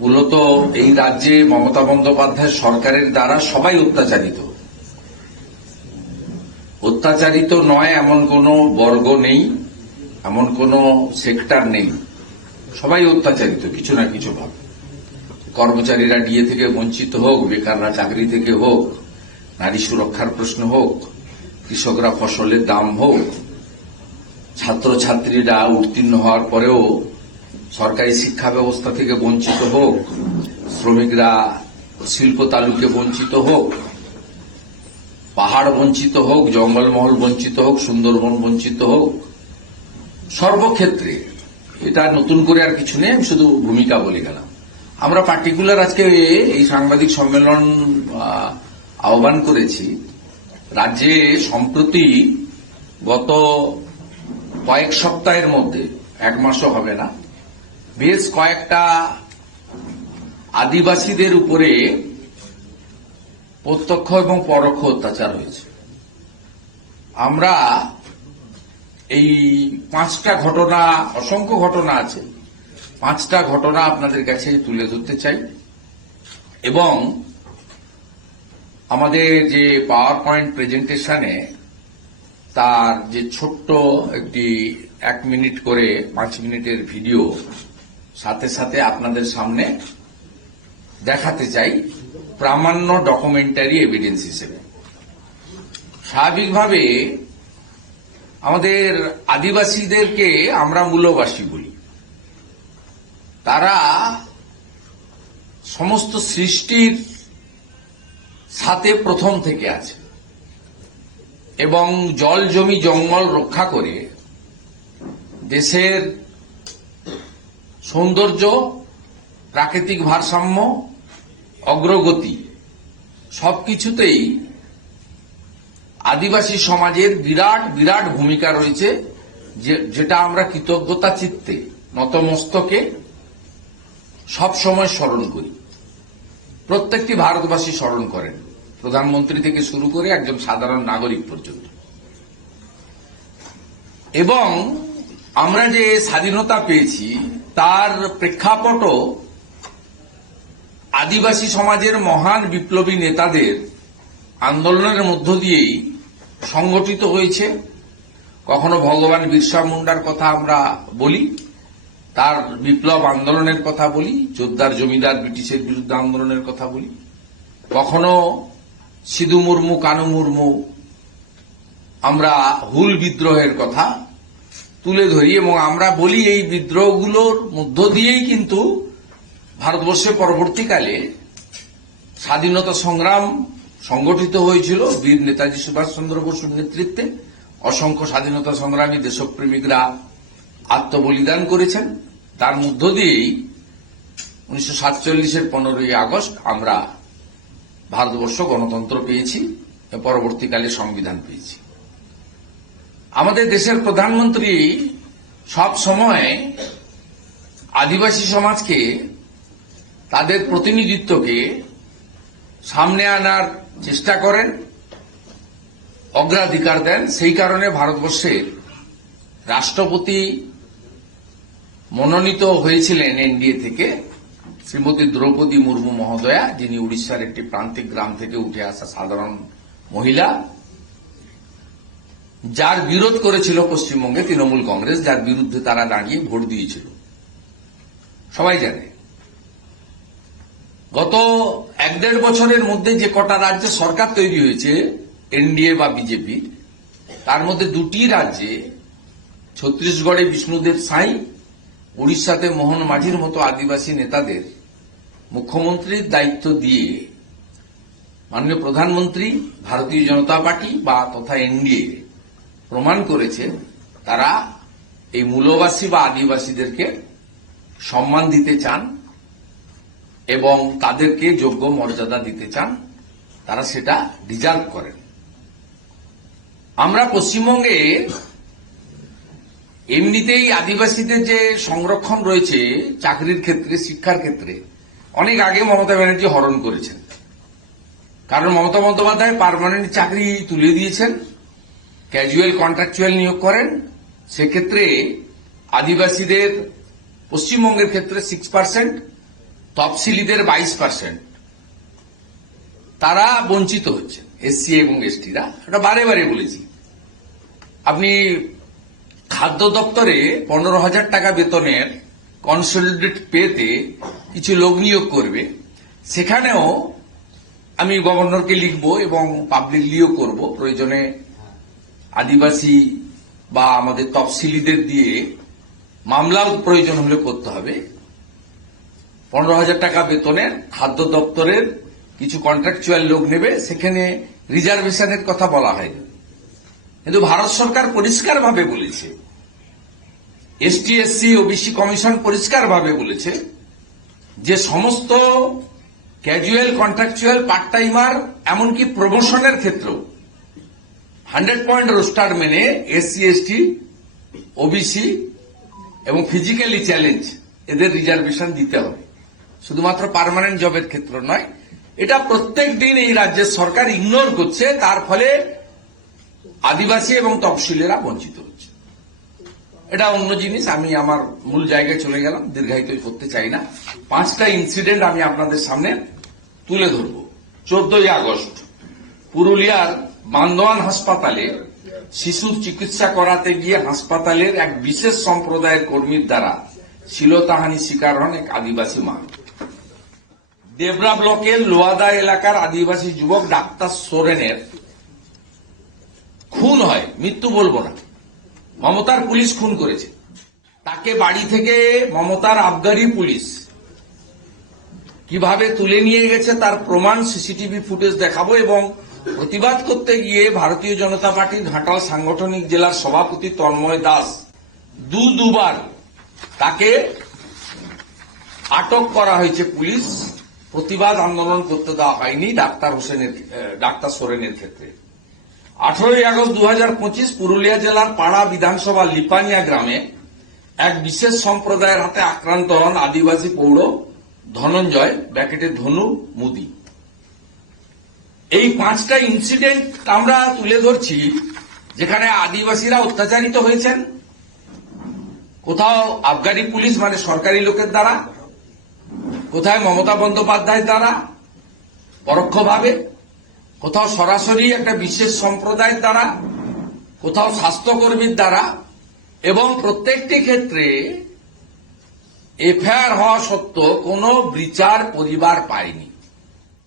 মূলত এই রাজ্যে মমতা বন্দ্যোপাধ্যায় সরকারের দ্বারা সবাই অত্যাচারিত অত্যাচারিত নয় এমন কোন বর্গ নেই এমন কোন সেক্টর নেই সবাই অত্যাচারিত কিছু না কিছু ভাবে কর্মচারীরা ডিএ থেকে বঞ্চিত হোক বেকাররা চাকরি থেকে হোক নারী সুরক্ষার প্রশ্ন হোক কৃষকরা ফসলের দাম হোক ছাত্রছাত্রীরা উত্তীর্ণ হওয়ার পরেও সরকারি শিক্ষা ব্যবস্থা থেকে বঞ্চিত হোক শ্রমিকরা শিল্প তালুকে বঞ্চিত হোক পাহাড় বঞ্চিত হোক জঙ্গলমহল বঞ্চিত হোক সুন্দরবন বঞ্চিত হোক সর্বক্ষেত্রে এটা নতুন করে আর কিছু নেই আমি শুধু ভূমিকা বলে গেলাম আমরা পার্টিকুলার আজকে এই সাংবাদিক সম্মেলন আহ্বান করেছি রাজ্যে সম্প্রতি গত কয়েক সপ্তাহের মধ্যে এক মাসও হবে না বেশ কয়েকটা আদিবাসীদের উপরে প্রত্যক্ষ এবং পরোক্ষ অত্যাচার হয়েছে আমরা এই পাঁচটা ঘটনা অসংখ্য ঘটনা আছে পাঁচটা ঘটনা আপনাদের কাছে তুলে ধরতে চাই এবং আমাদের যে পাওয়ার পয়েন্ট প্রেজেন্টেশনে তার যে ছোট্ট একটি এক মিনিট করে পাঁচ মিনিটের ভিডিও সাথে সাথে আপনাদের সামনে দেখাতে চাই প্রামাণ্য ডকুমেন্টারি এভিডেন্স হিসেবে স্বাভাবিকভাবে আমাদের আদিবাসীদেরকে আমরা মূল্যবাসী বলি তারা সমস্ত সৃষ্টির সাথে প্রথম থেকে আছে এবং জল জমি জঙ্গল রক্ষা করে দেশের সৌন্দর্য প্রাকৃতিক ভারসাম্য অগ্রগতি সবকিছুতেই আদিবাসী সমাজের বিরাট বিরাট ভূমিকা রয়েছে যেটা আমরা কৃতজ্ঞতা চিত্তে নতমস্তকে সবসময় স্মরণ করি প্রত্যেকটি ভারতবাসী স্মরণ করেন প্রধানমন্ত্রী থেকে শুরু করে একজন সাধারণ নাগরিক পর্যন্ত এবং আমরা যে স্বাধীনতা পেয়েছি তার প্রেক্ষাপটও আদিবাসী সমাজের মহান বিপ্লবী নেতাদের আন্দোলনের মধ্য দিয়েই সংগঠিত হয়েছে কখনো ভগবান বিরসা মুন্ডার কথা আমরা বলি তার বিপ্লব আন্দোলনের কথা বলি যোদ্ধার জমিদার ব্রিটিশের বিরুদ্ধে আন্দোলনের কথা বলি কখনো সিধু মুর্মু কানু মুর্মু আমরা হুল বিদ্রোহের কথা তুলে ধরি এবং আমরা বলি এই বিদ্রোহগুলোর মধ্য দিয়েই কিন্তু ভারতবর্ষে পরবর্তীকালে স্বাধীনতা সংগ্রাম সংগঠিত হয়েছিল বীর নেতাজি সুভাষচন্দ্র বসুর নেতৃত্বে অসংখ্য স্বাধীনতা সংগ্রামী দেশপ্রেমিকরা আত্মবলিদান করেছেন তার মধ্য দিয়েই উনিশশো সাতচল্লিশের পনেরোই আগস্ট আমরা ভারতবর্ষ গণতন্ত্র পেয়েছি পরবর্তীকালে সংবিধান পেয়েছি আমাদের দেশের প্রধানমন্ত্রী সব সময় আদিবাসী সমাজকে তাদের প্রতিনিধিত্বকে সামনে আনার চেষ্টা করেন অগ্রাধিকার দেন সেই কারণে ভারতবর্ষের রাষ্ট্রপতি মনোনীত হয়েছিলেন এনডিএ থেকে শ্রীমতী দ্রৌপদী মুর্মু মহোদয়া যিনি উড়িষ্যার একটি প্রান্তিক গ্রাম থেকে উঠে আসা সাধারণ মহিলা যার বিরোধ করেছিল পশ্চিমবঙ্গে তৃণমূল কংগ্রেস যার বিরুদ্ধে তারা দাঁড়িয়ে ভোট দিয়েছিল সবাই জানে গত এক দেড় বছরের মধ্যে যে কটা রাজ্যে সরকার তৈরি হয়েছে এনডিএ বা বিজেপি তার মধ্যে দুটি রাজ্যে ছত্তিশগড়ে বিষ্ণুদেব সাই উড়িষ্যাতে মোহন মাঝির মতো আদিবাসী নেতাদের মুখ্যমন্ত্রীর দায়িত্ব দিয়ে মাননীয় প্রধানমন্ত্রী ভারতীয় জনতা পার্টি বা তথা এনডিএ প্রমাণ করেছে তারা এই মূলবাসী বা আদিবাসীদেরকে সম্মান দিতে চান এবং তাদেরকে যোগ্য মর্যাদা দিতে চান তারা সেটা ডিজার্ভ করেন আমরা পশ্চিমবঙ্গে এমনিতেই আদিবাসীদের যে সংরক্ষণ রয়েছে চাকরির ক্ষেত্রে শিক্ষার ক্ষেত্রে অনেক আগে মমতা ব্যানার্জি হরণ করেছেন কারণ মমতা বন্দ্যোপাধ্যায় পারমানেন্ট চাকরি তুলে দিয়েছেন ক্যাজুয়াল কন্ট্রাকচুয়াল নিয়োগ করেন সেক্ষেত্রে আদিবাসীদের পশ্চিমবঙ্গের ক্ষেত্রে সিক্স পার্সেন্ট তফসিলিদের বাইশ পার্সেন্ট তারা বঞ্চিত হচ্ছে এসসি এবং এসটিরা এটা বারে বারে বলেছি আপনি খাদ্য দপ্তরে পনেরো হাজার টাকা বেতনের কনসলিডেট পেতে কিছু লোক নিয়োগ করবে সেখানেও আমি গভর্নরকে লিখব এবং পাবলিকলিও করব প্রয়োজনে আদিবাসী বা আমাদের তফসিলিদের দিয়ে মামলা প্রয়োজন হলে করতে হবে পনেরো হাজার টাকা বেতনের খাদ্য দপ্তরের কিছু কন্ট্রাকচুয়াল লোক নেবে সেখানে রিজার্ভেশনের কথা বলা হয় কিন্তু ভারত সরকার পরিষ্কারভাবে বলেছে এসটিএসসি ও ওবিসি কমিশন পরিষ্কারভাবে বলেছে যে সমস্ত ক্যাজুয়াল কন্ট্রাকচুয়াল পার্ট টাইমার এমনকি প্রমোশনের ক্ষেত্রেও হান্ড্রেড পয়েন্ট রোস্টার মেনে এসসি এসটি ওবিসি এবং ফিজিক্যালি চ্যালেঞ্জ এদের রিজার্ভেশন দিতে হবে শুধুমাত্র পারমানেন্ট জবের ক্ষেত্র নয় এটা প্রত্যেক দিন এই রাজ্যের সরকার ইগনোর করছে তার ফলে আদিবাসী এবং তফসিলেরা বঞ্চিত হচ্ছে এটা অন্য জিনিস আমি আমার মূল জায়গায় চলে গেলাম দীর্ঘায়িত করতে চাই না পাঁচটা ইনসিডেন্ট আমি আপনাদের সামনে তুলে ধরব চোদ্দই আগস্ট পুরুলিয়ার বান্দোয়ান হাসপাতালে শিশুর চিকিৎসা করাতে গিয়ে হাসপাতালের এক বিশেষ সম্প্রদায়ের কর্মীর দ্বারা শিলতাহানি শিকার হন এক আদিবাসী মা দেবরা ব্লকের লোয়াদা এলাকার আদিবাসী যুবক ডাক্তার সোরেনের খুন হয় মৃত্যু বলবো না মমতার পুলিশ খুন করেছে তাকে বাড়ি থেকে মমতার আবগারি পুলিশ কিভাবে তুলে নিয়ে গেছে তার প্রমাণ সিসিটিভি ফুটেজ দেখাবো এবং প্রতিবাদ করতে গিয়ে ভারতীয় জনতা পার্টির ঘাটাল সাংগঠনিক জেলার সভাপতি তন্ময় দাস দু দুবার তাকে আটক করা হয়েছে পুলিশ প্রতিবাদ আন্দোলন করতে দেওয়া হয়নি ডাক্তার হোসেনের ডাক্তার সোরেনের ক্ষেত্রে আঠারোই আগস্ট দু পুরুলিয়া জেলার পাড়া বিধানসভা লিপানিয়া গ্রামে এক বিশেষ সম্প্রদায়ের হাতে আক্রান্ত হন আদিবাসী পৌর ধনঞ্জয় ব্যাকেটে ধনু মুদি এই পাঁচটা ইনসিডেন্ট আমরা তুলে ধরছি যেখানে আদিবাসীরা অত্যাচারিত হয়েছেন কোথাও আফগানি পুলিশ মানে সরকারি লোকের দ্বারা কোথায় মমতা বন্দ্যোপাধ্যায় দ্বারা পরোক্ষভাবে কোথাও সরাসরি একটা বিশেষ সম্প্রদায়ের দ্বারা কোথাও স্বাস্থ্যকর্মীর দ্বারা এবং প্রত্যেকটি ক্ষেত্রে এফআইআর হওয়া সত্ত্বেও কোন বিচার পরিবার পায়নি